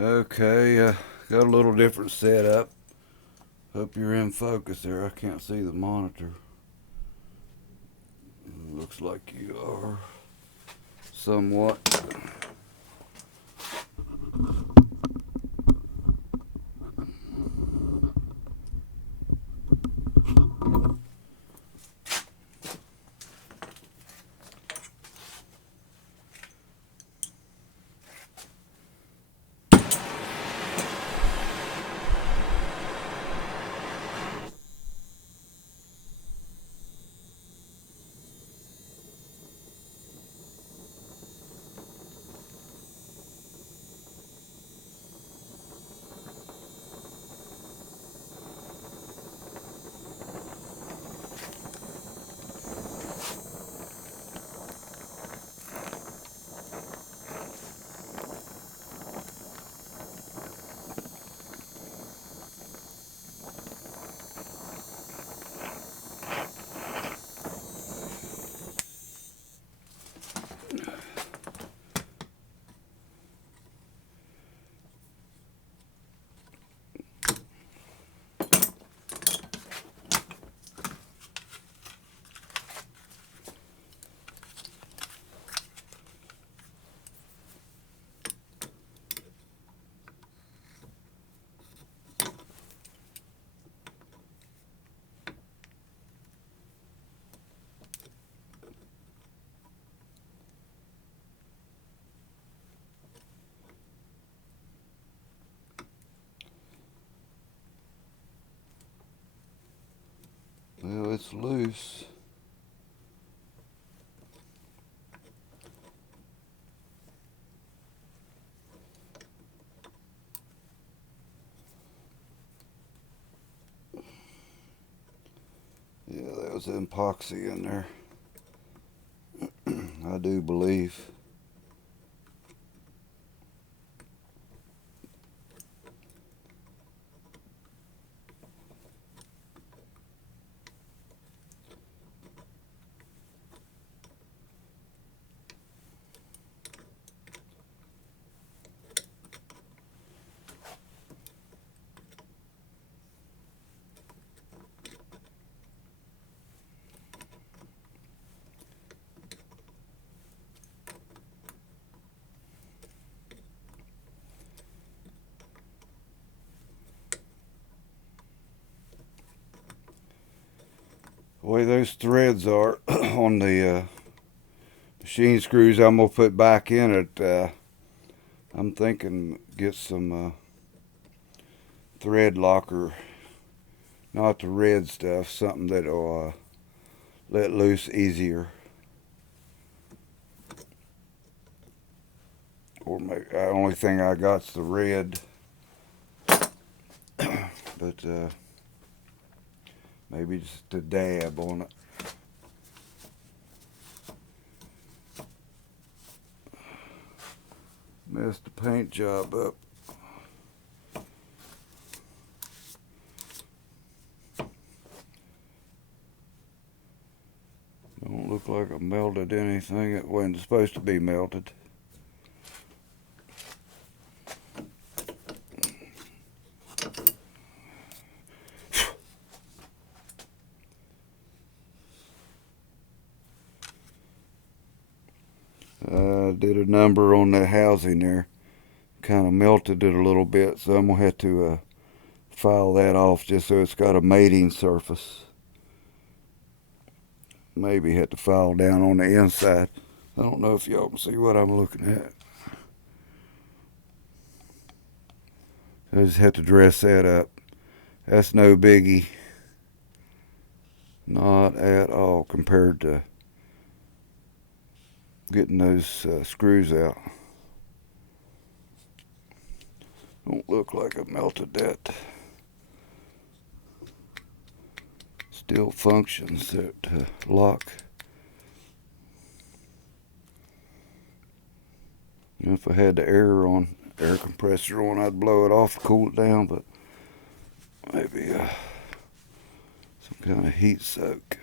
Okay, got a little different setup. Hope you're in focus there. I can't see the monitor. Looks like you are somewhat. Well, it's loose. Yeah, there was epoxy in there. I do believe. The way those threads are on the machine screws I'm going to put back in it, I'm thinking get some thread locker, not the red stuff, something that'll let loose easier. Or the only thing I got's the red, but maybe just a dab on it. Messed the paint job up. Don't look like I melted anything that wasn't supposed to be melted. Did a number on that housing there. Kind of melted it a little bit, so I'm going to have to file that off just so it's got a mating surface. Maybe have to file down on the inside. I don't know if y'all can see what I'm looking at. I just have to dress that up. That's no biggie. Not at all compared to getting those screws out. Don't look like I melted that. Still functions that lock. You know, if I had the air compressor on, I'd blow it off, cool it down, but maybe some kind of heat soak.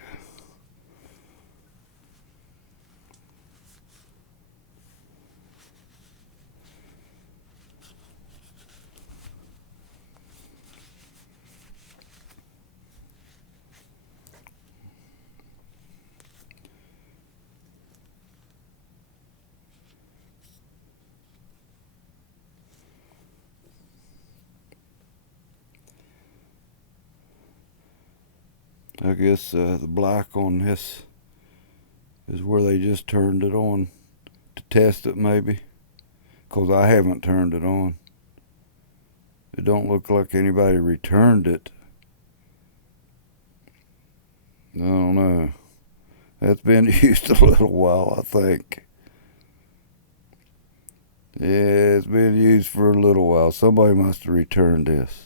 I guess the black on this is where they just turned it on to test it, maybe, because I haven't turned it on. It don't look like anybody returned it. I don't know. That's been used a little while, I think. Yeah, it's been used for a little while. Somebody must have returned this.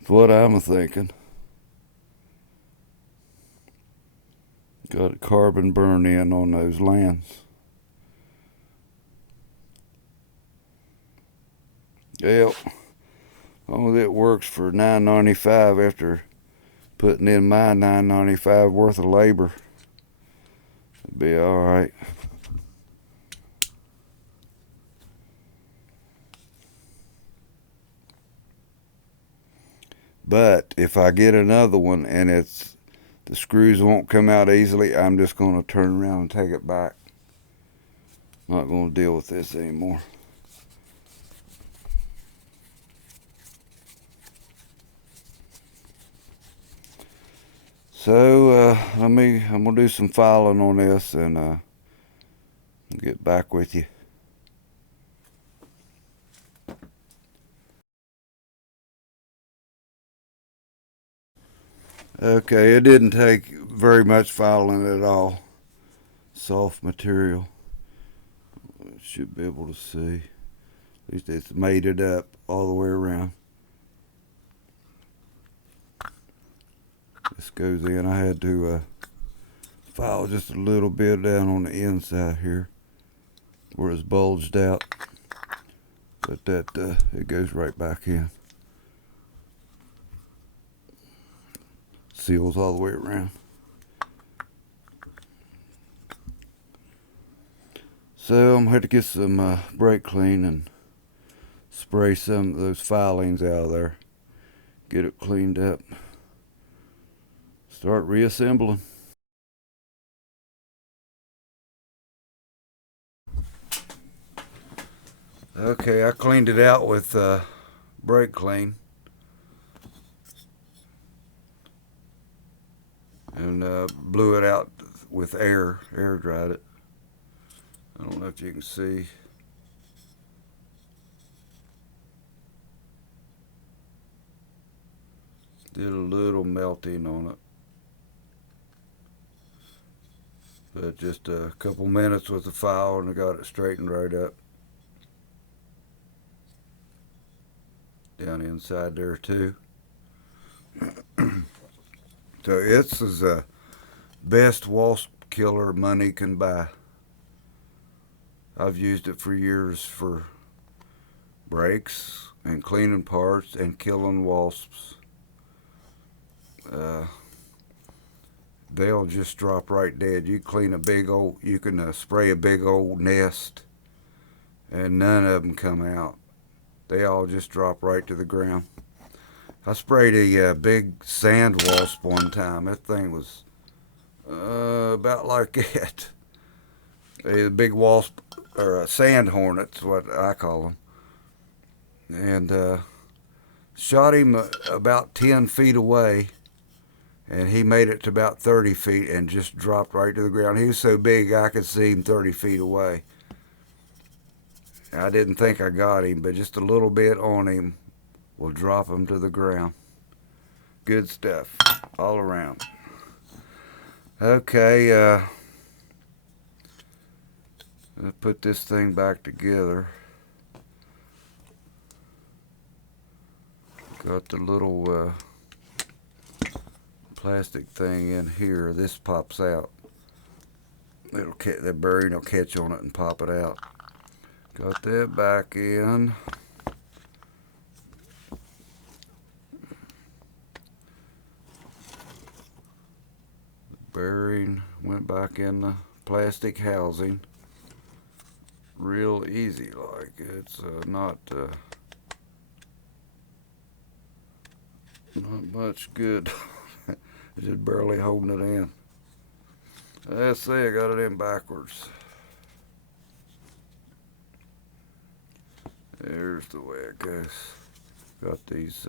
That's what I'm thinking. Got a carbon burn in on those lands. Well, as long as it works for $9.95 after putting in my $9.95 worth of labor, it'll be all right. But if I get another one and the screws won't come out easily, I'm just going to turn around and take it back. Not going to deal with this anymore. So I'm gonna do some filing on this and get back with you. Okay, it didn't take very much filing at all. Soft material. Should be able to see. At least it's made it up all the way around. This goes in. I had to file just a little bit down on the inside here where it's bulged out. But that it goes right back in. Seals all the way around. So I'm going to get some brake clean and spray some of those filings out of there. Get it cleaned up. Start reassembling. Okay, I cleaned it out with brake clean. And blew it out with air dried it. I don't know if you can see. Did a little melting on it. But just a couple minutes with the file and I got it straightened right up. Down inside there too. So this is the best wasp killer money can buy. I've used it for years for brakes and cleaning parts and killing wasps. They'll just drop right dead. You clean a big old, you can spray a big old nest and none of them come out. They all just drop right to the ground. I sprayed a big sand wasp one time. That thing was about like that. A big wasp, or a sand hornet's what I call them. And shot him about 10 feet away. And he made it to about 30 feet and just dropped right to the ground. He was so big I could see him 30 feet away. I didn't think I got him, but just a little bit on him will drop him to the ground. Good stuff all around. Okay, let's put this thing back together. Got the little plastic thing in here. This pops out. The bearing will catch on it and pop it out. Got that back in. The bearing went back in the plastic housing. Real easy, like it's not much good. Just barely holding it in. Let's see, I got it in backwards. There's the way it goes. Got these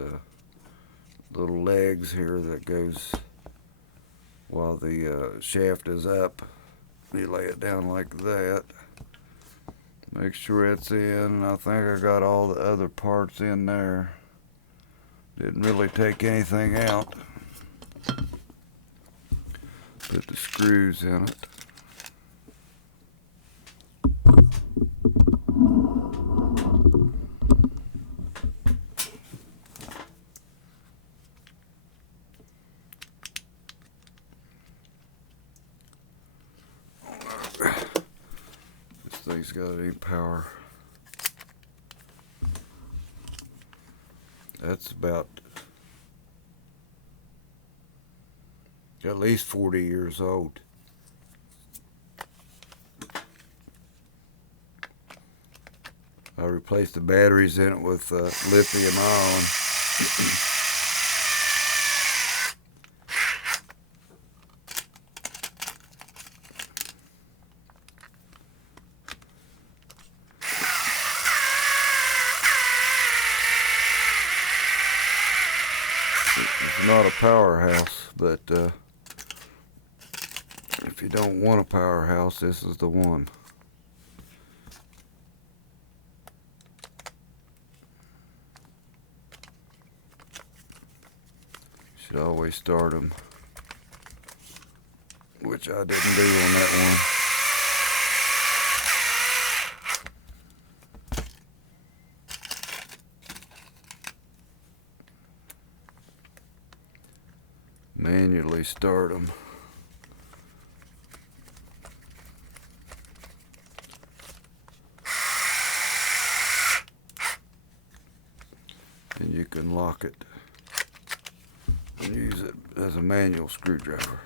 little legs here that goes while the shaft is up. You lay it down like that. Make sure it's in. I think I got all the other parts in there. Didn't really take anything out. Put the screws in it. This thing's got any power. That's about at least 40 years old. I replaced the batteries in it with lithium ion. It's not a powerhouse, but if you don't want a powerhouse, this is the one. Should always start them, which I didn't do on that one. Manually start them. And you can lock it and use it as a manual screwdriver.